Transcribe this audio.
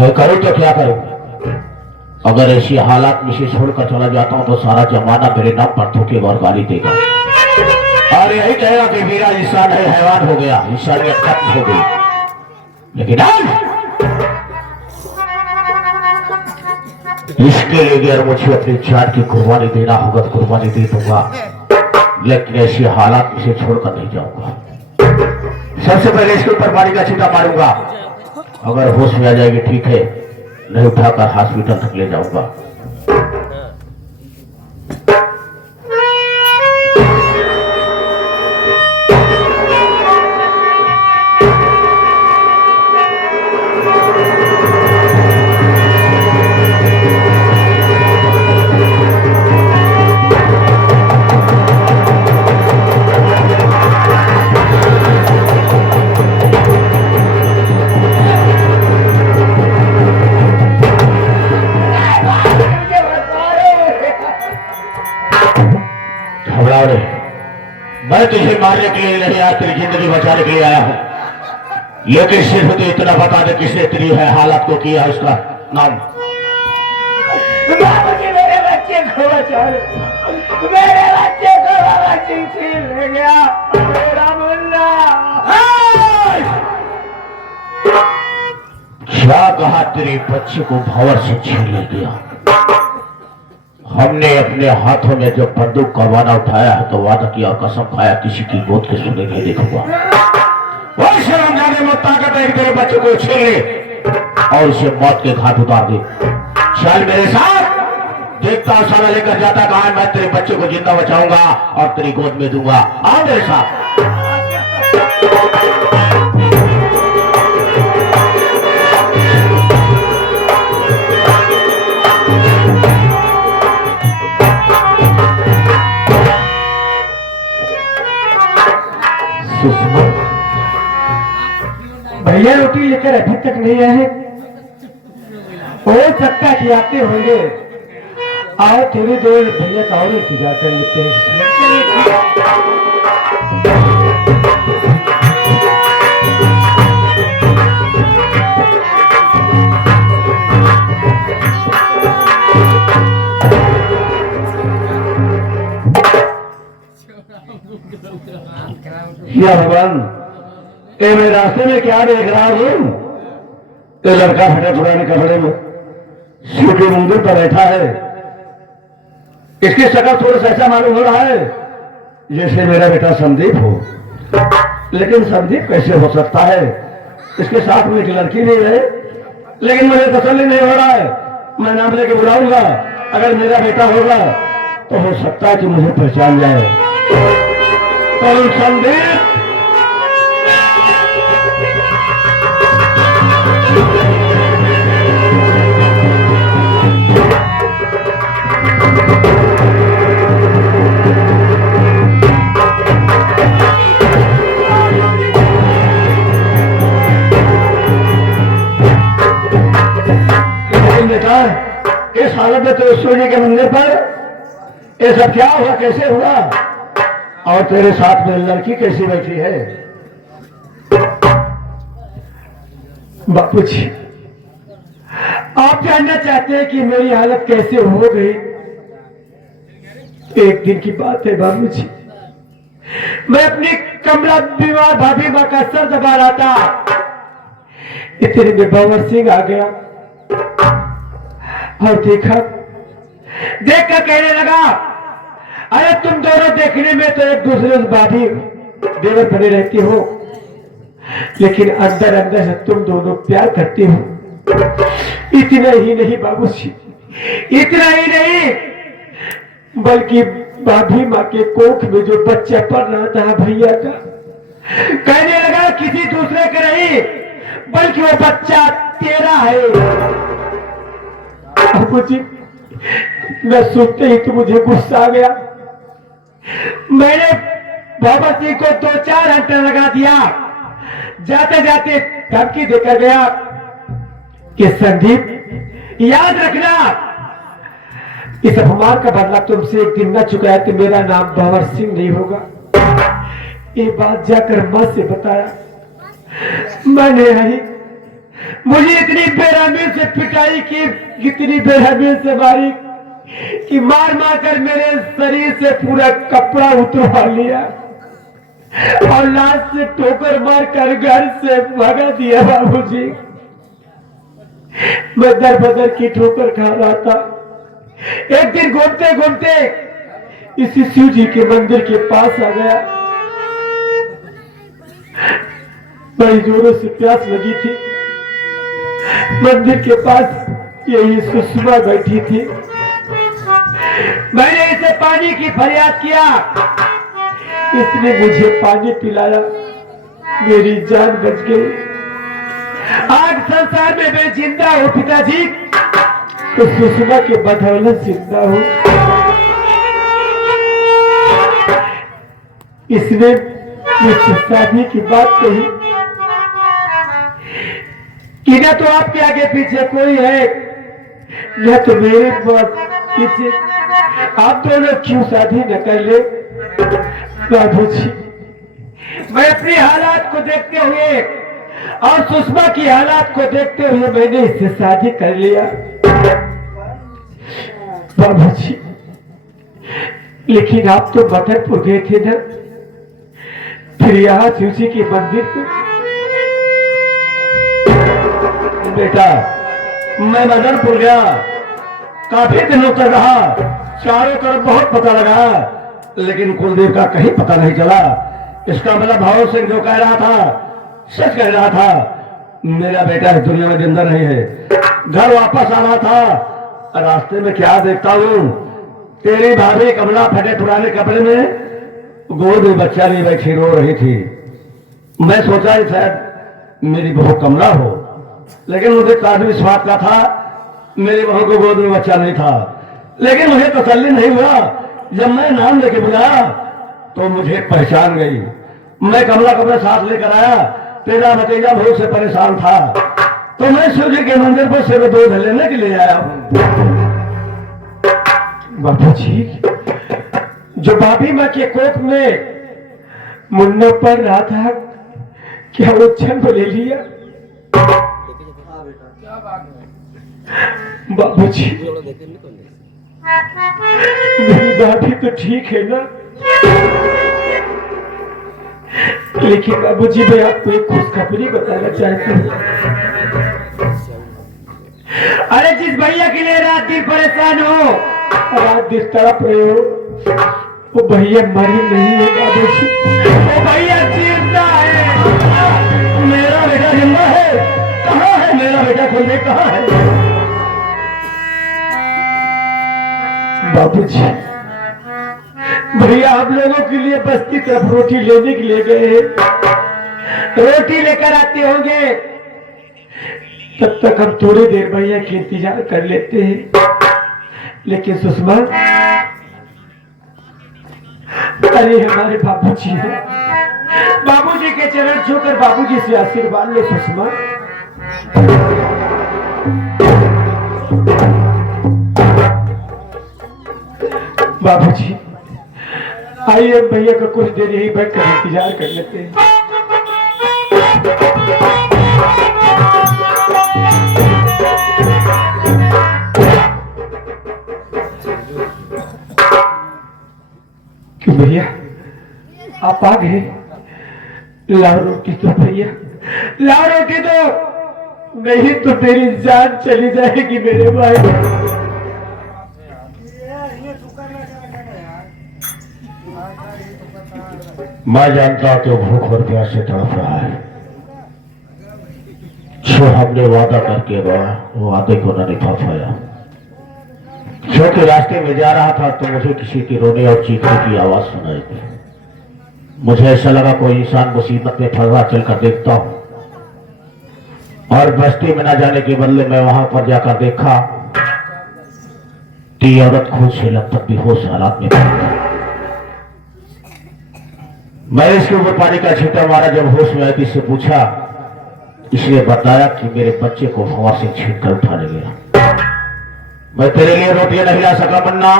मैं करूं तो क्या करूं? अगर ऐसी हालात में से छोड़कर चला जाता हूं तो सारा जमाना मेरे नाम पर थूकेगा और गाली देगा और यही कहेगा कि मेरा इंसान है, हैवान हो गया, इंसानियत खत्म हो गई। लेकिन आज इसके लिए अगर मुझे अपनी जान की कुर्बानी देना होगा तो कुर्बानी दे दूंगा, लेकिन ऐसी हालात में से छोड़कर नहीं जाऊंगा। सबसे पहले इसके ऊपर पानी का छींटा मारूंगा, अगर होश में आ जाएगी ठीक है, नहीं उठाकर हॉस्पिटल तक ले जाऊंगा। मैं तुझे मारने के लिए नहीं आया, तेरी जिंदगी बचाने के लिए आया हूं। लेकिन सिर्फ तो इतना बता दे किसने तेरी है हालत को किया, उसका नाम। बाबूजी मेरे बच्चे को बचा लो, मेरे बच्चे को बाबा छीन ले गया, मेरा मुन्ना। क्या कहा? तेरे बच्चे को भंवर से छीन ले गया। हमने अपने हाथों में जो बंदूक का वादा उठाया है तो वादा किया, कसम खाया, किसी की गोद के सुने नहीं देखूंगा। में ताकत है तेरे बच्चे को छीन ले और उसे मौत के घाट उतार दे। चल मेरे साथ, देखता हूं साला लेकर जाता कहां है। मैं तेरे बच्चे को जिंदा बचाऊंगा और तेरी गोद में दूंगा। आओ मेरे साथ। भैया रोटी लेकर अभी तक नहीं आए, हो सकता है कि आते होंगे। आओ थोड़ी देर भैया का और इंतजार कर लेते हैं। या भगवान, ए मैं रास्ते में क्या देख रहा हूं? ये लड़का फटे पुराने कपड़े में सूखे मंदिर पर बैठा है। इसकी शक्ल थोड़ा सा ऐसा मालूम हो रहा है जैसे मेरा बेटा संदीप हो, लेकिन संदीप कैसे हो सकता है? इसके साथ में एक लड़की नहीं है, लेकिन मुझे तसल्ली नहीं हो रहा है। मैं नाम लेके बुलाऊंगा, अगर मेरा बेटा होगा तो हो सकता है कि मुझे पहचान जाए। तो संदीप, बेटा इस हालत में तो सूर्य के मंदिर पर ये सब क्या हुआ, कैसे हुआ? और तेरे साथ में लड़की कैसी बैठी है? बापूजी, आप जानना चाहते हैं कि मेरी हालत कैसे हो गई? एक दिन की बात है बाबूजी, मैं अपनी कमला बीमार भाभी माँ का सर दबा रहा था, इतने में भंवर सिंह आ गया और देखकर कहने लगा, अरे तुम दोनों देखने में तो एक दूसरे से भाभी देवर बने रहती हो, लेकिन अंदर अंदर से तुम दोनों प्यार करते हो। इतना ही नहीं बाबूजी, इतना ही नहीं, बल्कि भाभी माँ के कोख में जो बच्चा पड़ रहा था भैया का, कहने लगा किसी दूसरे का नहीं बल्कि वो बच्चा तेरा है। बाबूजी, मैं सुनते ही तो मुझे गुस्सा आ गया। मैंने बाबा जी को 2-4 घंटे लगा दिया, जाते जाते धमकी देकर गया कि संदीप याद रखना, इस अपमान का बदला तुमसे एक दिन न चुकाया तो मेरा नाम भंवर सिंह नहीं होगा। ये बात जाकर मां से बताया। मैंने आई मुझे इतनी बेरहमी से पिटाई की, इतनी बेरहमी से मारी कि मार मार कर मेरे शरीर से पूरा कपड़ा उतरवा लिया और लाश से ठोकर मार कर घर से भगा दिया। बाबूजी, मैं दर बदर की ठोकर खा रहा था। एक दिन घूमते घूमते इसी शिव जी के मंदिर के पास आ गया। बड़ी जोरों से प्यास लगी थी। मंदिर के पास यही सुषमा बैठी थी। मैंने इसे पानी की फरियाद किया, इसने मुझे पानी पिलाया, मेरी जान बच गई। आज संसार में मैं जिंदा हूं पिताजी, तो सुषमा के बदौलत जिंदा हूं। इसने मुझसे शादी की बात कही कि न तो आपके आगे पीछे कोई है, न तो मेरे पीछे, आप दोनों क्यों शादी न कर ले। बाबूजी, मैं अपनी हालात को देखते हुए और सुषमा की हालात को देखते हुए मैंने इससे शादी कर लिया। बाबूजी, लेकिन आप तो मदनपुर गए थे ना, फिर यहाँ शिव जी के मंदिर पे। बेटा, मैं मदनपुर गया, काफी दिनों तक रहा, चारों तरफ बहुत पता लगा, लेकिन कुलदेव का कहीं पता नहीं चला। इसका मतलब भाव सिंह जो कह रहा था सच कह रहा था। मेरा बेटा इस दुनिया में जिंदा नहीं है। घर वापस आ रहा था, रास्ते में क्या देखता हूँ, तेरी भाभी कमला फटे पुराने कपड़े में गोद में बच्चा नहीं बैठी रो रही थी। मैं सोचा ही शायद मेरी बहू कमला हो, लेकिन मुझे काफी विश्वास का था मेरी बहू को गोद में बच्चा नहीं था। लेकिन मुझे तसल्ली नहीं हुआ। जब मैं नाम लेके बुलाया तो मुझे पहचान गई। मैं कमला को अपने साथ लेकर आया। तेरा भतीजा बहुत से परेशान था, तो मैं शिव जी के मंदिर पर सिर्फ दूध लेने के लिए आया हूँ। बाबूजी, जो भाभी माँ के कोख में मुन्ना पड़ रहा था, क्या वो जन्म ले लिया? बाबूजी, मेरी भाभी तो ठीक है ना? लेकिन बाबूजी, मैं आपको एक खुशखबरी बताना चाहती हूँ। अरे जिस भैया के लिए रात दिन परेशान हो, रात दिन तड़प रहे हो, वो भैया मरी नहीं है बाबूजी, वो भैया जिंदा है। मेरा बेटा जिंदा है? कहाँ है मेरा बेटा? खुलने कहाँ है? बाबूजी, भैया आप लोगों के लिए बस्ती तरफ रोटी लेने के लिए गए हैं। रोटी लेकर आते होंगे, तब तक हम थोड़ी देर भैया के इंतजार कर लेते हैं। लेकिन सुषमा, अरे हमारे बाबूजी हैं, बाबूजी के चरण छूकर बाबूजी से आशीर्वाद लो सुषमा। बाबूजी, आइए भैया को कुछ देर यही बैठकर इंतजार कर लेते हैं। क्यों भैया, आप आ गए? लाओ रोटी तो भैया, लाओ रोटी तो, नहीं तो मेरी जान चली जाएगी मेरे भाई। मैं जानता तो भूख और प्यास से तड़प रहा है। जो हमने वादा करके गया, वो वादे को न निभा पाया। जो कि रास्ते में जा रहा था तो मुझे किसी की रोने और चीखने की आवाज सुनाई दी। मुझे ऐसा लगा कोई इंसान मुसीबत में फंसा चलकर देखता हूं, और बस्ती में न जाने के बदले मैं वहां पर जाकर देखा कि औरत खुद से लगभग बेहोश हालात में पड़ी। मैं इसके ऊपर पानी का छींटा मारा। जब होश में आई तो इससे पूछा, इसने बताया कि मेरे बच्चे को हवा से छीन कर उठा ले गया। मैं तेरे लिए रोटियां नहीं ला सका मन्ना।